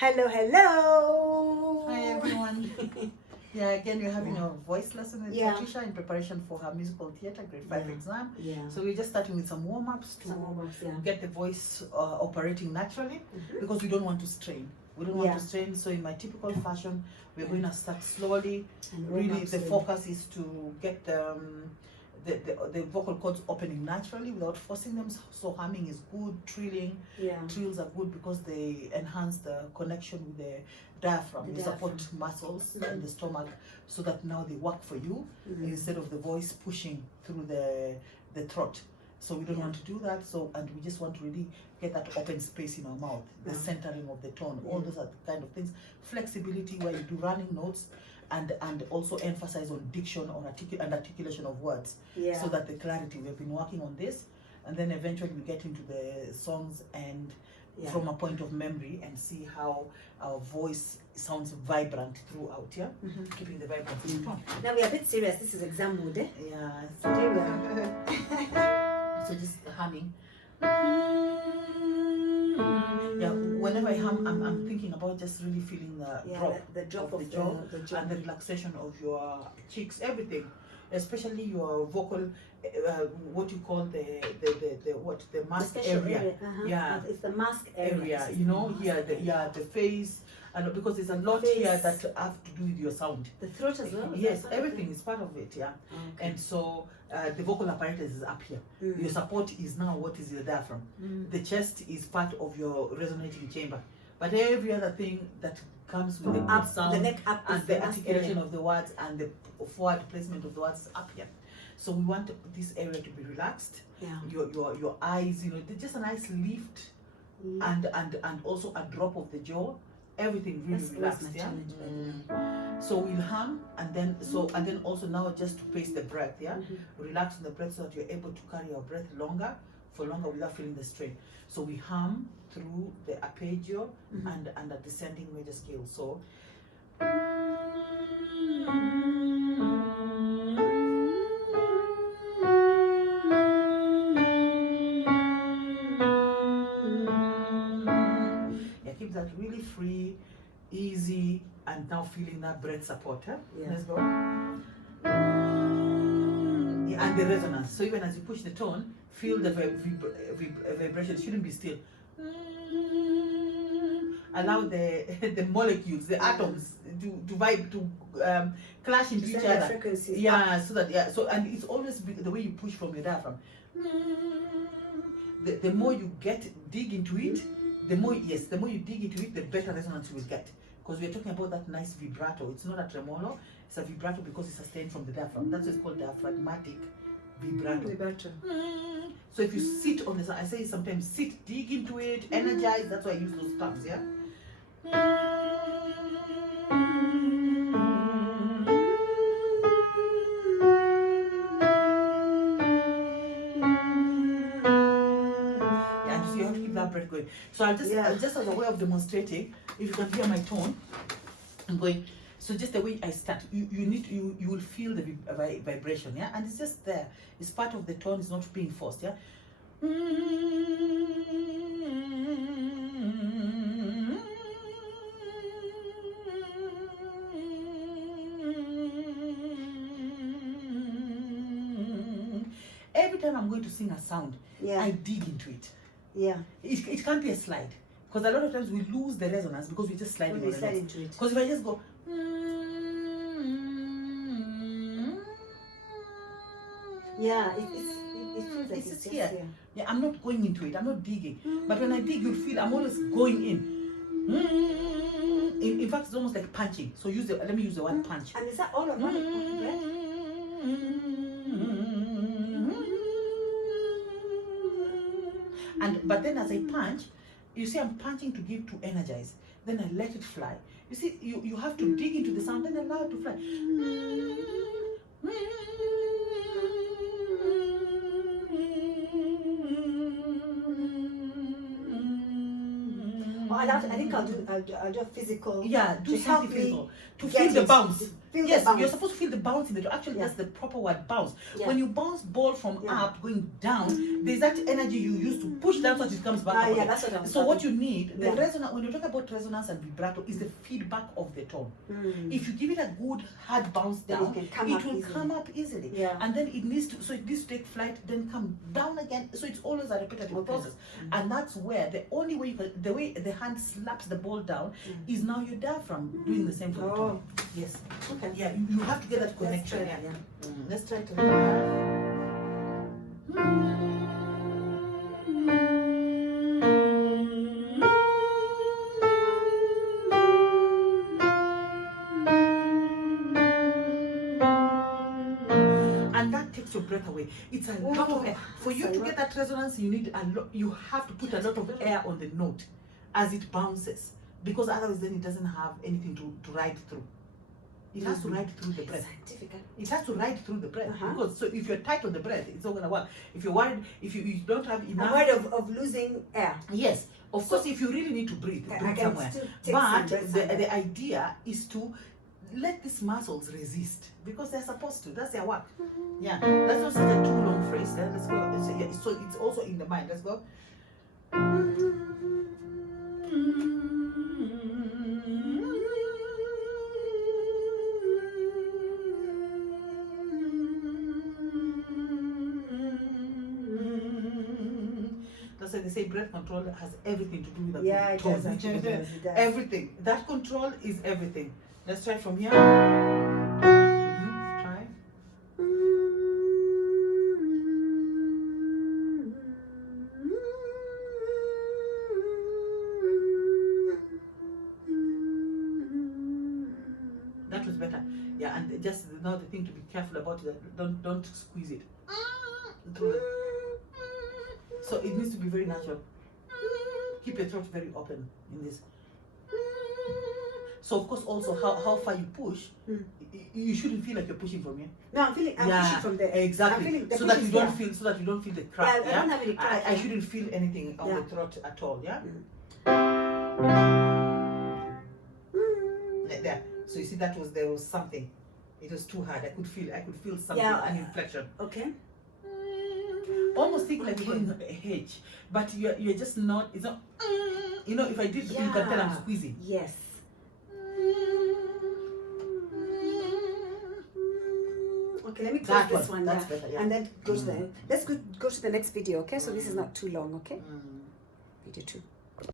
Hello, hello. Hi everyone. Yeah, again we're having a voice lesson with Yeah. Patricia in preparation for her musical theatre grade 5 exam. Yeah. So we're just starting with some warm-ups to get the voice operating naturally because we don't want to strain. We don't want to strain, so in my typical fashion, we're going to start slowly. And really, the focus is to get the vocal cords opening naturally without forcing them. So humming is good, trilling. Trills are good because they enhance the connection with the diaphragm. They support muscles in the stomach so that now they work for you instead of the voice pushing through the throat. So we don't want to do that. So, and we just want to really get that open space in our mouth, the centering of the tone. All those are the kind of things. Flexibility where you do running notes, and also emphasize on diction or articulation of words, so that the clarity. We've been working on this, and then eventually we get into the songs and from a point of memory and see how our voice sounds vibrant throughout. Keeping the vibrancy in tone. Now we are a bit serious. This is exam mode, eh? Yeah. Today we are. So just humming. Yeah, whenever I hum, I'm thinking about just really feeling the drop of the jaw and the relaxation of your cheeks, everything, especially your vocal, what you call the mask area. Yeah, it's the mask area. You know, here the face, and because there's a lot here that have to do with your sound. The throat as well. Yes, everything is part of it. Yeah, and so the vocal apparatus is up here. Your support is now what is your diaphragm. The chest is part of your resonating chamber, but every other thing that comes with the good sound, the neck up, and the articulation of the words and the forward placement of the words is up here. So we want this area to be relaxed. Your eyes, you know, just a nice lift, and also a drop of the jaw. Everything really relaxed. So we'll hum, and then also now just to pace the breath. Relaxing the breath so that you're able to carry your breath longer without feeling the strain. So we hum through the arpeggio and a descending major scale. So keep that really free, easy, and now feeling that breath support. Let's go. And the resonance. So even as you push the tone, feel the vibration. It shouldn't be still. Allow the molecules, the atoms, to vibe, to clash into each other. Frequencies. So that so, and it's always the way you push from your diaphragm. The more you dig into it, the more you dig into it, the better resonance you will get. Because we're talking about that nice vibrato. It's not a tremolo, it's a vibrato because it's sustained from the diaphragm. That's why it's called diaphragmatic vibrato. So if you sit on this, I say sometimes sit, dig into it, energize. That's why I use those terms. Breath going. So I'll just as a way of demonstrating, if you can hear my tone, I'm going. So just the way I start, you will feel the vibration, and it's just there. It's part of the tone. It's not being forced, Every time I'm going to sing a sound, I dig into it. It can't be a slide, because a lot of times we lose the resonance because we just slide into it. Because if I just go, it's here. I'm not going into it. I'm not digging. But when I dig, you'll feel I'm always going in. In fact, it's almost like punching. So let me use the word punch. And is that all of breath? But then as I punch, you see I'm punching to energize. Then I let it fly. You see, you have to dig into the sound, then allow it to fly. I think I'll do a physical. Yeah, do to help something me physical to get feel the it. bounce. Feel Yes, the bounce. you're supposed to feel the bounce in the toe. Actually, Yeah. that's the proper word, bounce. Yeah. When you bounce ball from Yeah. up going down, there's that energy you use to push down so that it comes back up Yeah, again. that's what I'm So what you need, the Yeah. resonance, when you talk about resonance and vibrato, is the feedback of the tone. If you give it a good hard bounce Then down, it can come it up will easily. come up easily. Yeah. And then it needs to, so it needs to take flight, then come down again. So it's always a repetitive Okay. process. And that's where the only way you can, the way the hand slaps the ball down is now your diaphragm doing the same for the tone. Yes. Okay. Yeah, you have to get that Let's connection. try Yeah. that, yeah. Let's try to. And that takes your breath away. It's a lot of air. For you to get that resonance, you need a lot. You have to put a lot of air on the note as it bounces, because otherwise, then it doesn't have anything to ride through. It has to ride through the breath. Scientific. It has to ride through the breath, Uh-huh. because so if you're tight on the breath, it's not gonna work. If you're worried, if you don't have I'm enough, worried of losing air. yes, of course, if you really need to breathe, I breathe can somewhere. still take some But breaths the, somewhere. the idea is to let these muscles resist, because they're supposed to. That's their work. Yeah, that's not such a too long phrase. Let's go. So it's also in the mind. Let's go. That's why they say breath control has everything to do with the Yeah, it tone. does actually. It does. It does. Everything. That control is everything. Let's try from here. Try. That was better. Yeah, and just another thing to be careful about is that don't squeeze it. Through the- So it needs to be very natural. Keep your throat very open in this. So of course also how far you push, you shouldn't feel like you're pushing from here. No, I'm pushing from there. Exactly. I'm feeling the So push that you is don't there. feel I don't have any crack, I yeah. shouldn't feel anything on Yeah. the throat at all, yeah? Like there. So you see there was something. It was too hard. I could feel something, Yeah, an inflection. Okay. Almost think like you're going a H, but you're just not. It's not. You know, if I did, you can tell I'm Yeah. squeezing. Yes. Okay, let me close That this one. that's Yeah. better. Yeah. And then go to the. Let's go to the next video. Okay, so this is not too long. Okay. Video 2.